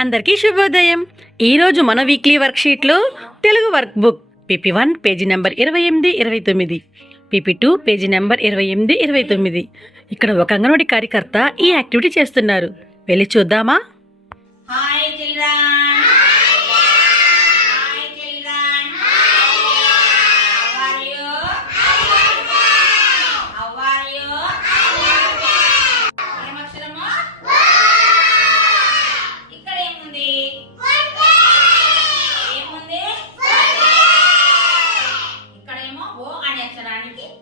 అందరికీ శుభోదయం. ఈరోజు మన వీక్లీ వర్క్షీట్లో Telugu work book PP1 page number 28, 29, PP2 page number 28, 29. ఇక్కడ ఒక అంగన్వాడీ కార్యకర్త ఈ యాక్టివిటీ చేస్తున్నారు. వెళ్ళి చూద్దామా? Hi children.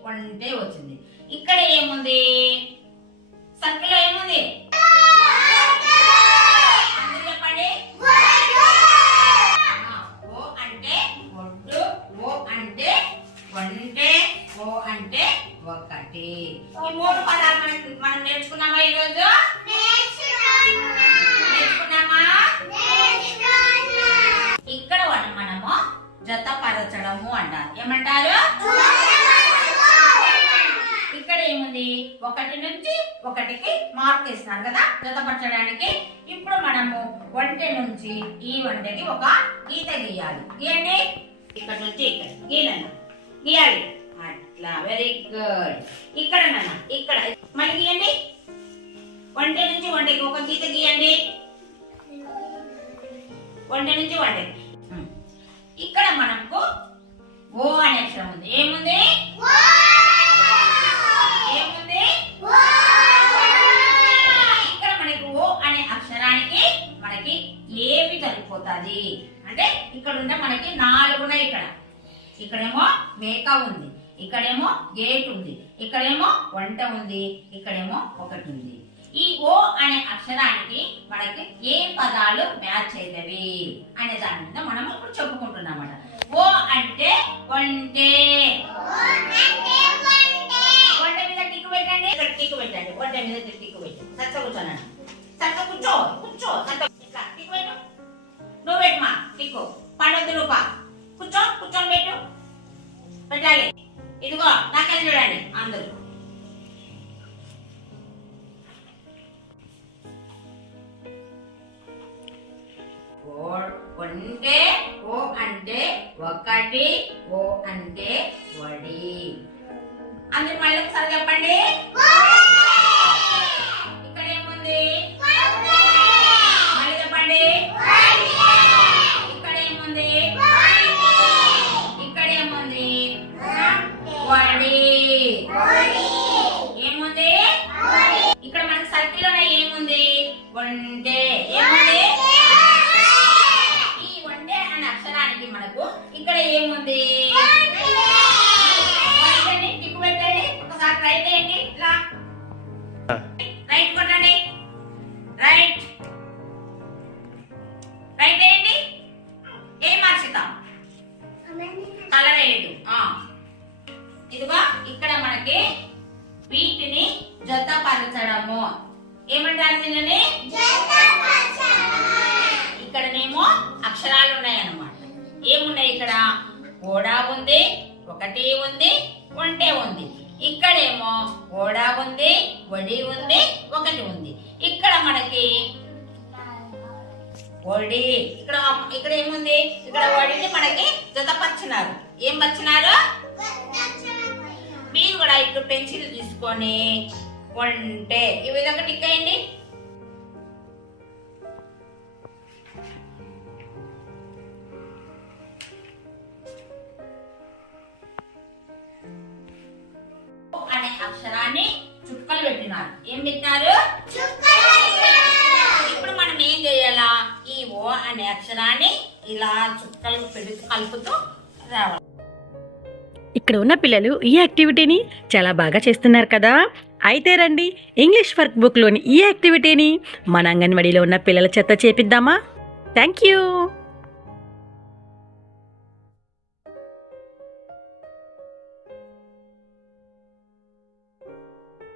వంటే వచ్చింది. ఇక్కడ ఏముంది? సర్కిల్ లో ఏముంది? చెప్పండి. ఓ అంటే ఒడ్డు, ఓ అంటే వంటే, ఓ అంటే ఒకటి. ఈ మూడు పదాలు మనం నేర్చుకున్నామా ఈరోజు? నేర్చుకున్నామా? ఇక్కడ మనము జతపరచడము అంటారు. ఏమంటారు? ఇక్కడ ఏముంది? 1 నుంచి 1కి మార్క్ ఇస్తున్నారు కదా జతపరచడానికి. ఇప్పుడు మనము వంటె నుంచి ఈ వంటకి ఒక గీత గీయాలి. గీయండి. ఇక్కడ నుంచి ఇక్కడ గీయాలి. అట్లా, వెరీ గుడ్. ఇక్కడ ఇక్కడ మళ్ళీ గీయండి. వంటె నుంచి వంటకి ఒక గీత గీయండి. వంటె నుంచి వంటకి. ఇక్కడ మనకు ఓ అనే అక్షరం ఉంది. ఏముంది? ఇక్కడ మనకి ఓ అనే అక్షరానికి మనకి ఏమి కలిగిపోతుంది అంటే ఇక్కడ ఉంటే మనకి 4 ఉన్నాయి. ఇక్కడేమో మేక ఉంది, ఇక్కడేమో గేట్ ఉంది, ఇక్కడేమో వంట ఉంది, ఇక్కడేమో ఒకటి ఉంది. ఈ ఓ అనే అక్షరానికి మనకి ఏ పదాలు మ్యాచ్ అవుతాయి అనే దాని మీద మనం ఇప్పుడు చెప్పుకుంటున్నాం అన్నమాట. ఓ అంటే వంటే. వంట మీద టిక్కు పెట్టండి. ఇక్కడ టిక్కు పెట్టండి. వంట మీద టిక్కు పెట్టండి. సచ్చ కూర్చోనండి. సచ్చ కూర్చో. ఇట్లా టిక్కు పెట్టు. నువ్వు పెట్టమా టిక్కు. పండొద్దు రూపా. కూర్చొని పెట్టాలి. ఇదిగో నాకెళ్ళి చూడండి అందరూ. వంటే, ఓ అంటే ఒకటి, ఓ అంటే వడి. అందరు మళ్ళీ ఒకసారి చెప్పండి. ఇక్కడ ఏముంది? మళ్ళీ చెప్పండి. ఇక్కడ ఏముంది? ఇక్కడ ఏముంది? వడి. ఏముంది? ఇక్కడ మనకి సర్కిల్ లోనే ఏముంది? వంటే. ఏముంది? ఈ వంటే అనే అక్షరానికి మనకు ఇక్కడ ఏముంది? రైట్ వేయండి. ఇలా రైట్ కొట్టండి. రైట్ వేయండి. ఏం మార్చుతాం? కలర్ వేయదు. ఇదిగో ఇక్కడ మనకి వీటిని జతపరచడము ఏమంటారు? దీనిని ఇక్కడనేమో అక్షరాలు ఉన్నాయి అన్నమాట. ఏమున్నాయి? ఇక్కడ ఓడా ఉంది, ఒకటి ఉంది, వంటే ఉంది. ఇక్కడేమో ఓడా ఉంది, వడి ఉంది, ఒకటి ఉంది. ఇక్కడ మనకి వడి. ఇక్కడ ఏముంది? ఇక్కడ వడిని మనకి జతపరిచినారు. ఏం పరిచినారు? మీరు కూడా ఇప్పుడు పెన్సిల్ తీసుకొని వంటే ఈ విధంగా టిక్ అయ్యండి. అనే అక్షరాన్ని చుక్కలు పెట్టినారు. ఏం పెట్టినారు? ఇప్పుడు మనం ఏం చేయాలా? ఈ ఓ అనే అక్షరాన్ని ఇలా చుక్కలు పెడుతూ కలుపుతూ రావాలి. ఇక్కడ ఉన్న పిల్లలు ఈ యాక్టివిటీని చాలా బాగా చేస్తున్నారు కదా. అయితే రండి ఇంగ్లీష్ వర్క్ బుక్లోని ఈ యాక్టివిటీని మన అంగన్వాడీలో ఉన్న పిల్లల చేత చేపిద్దామా? Thank you.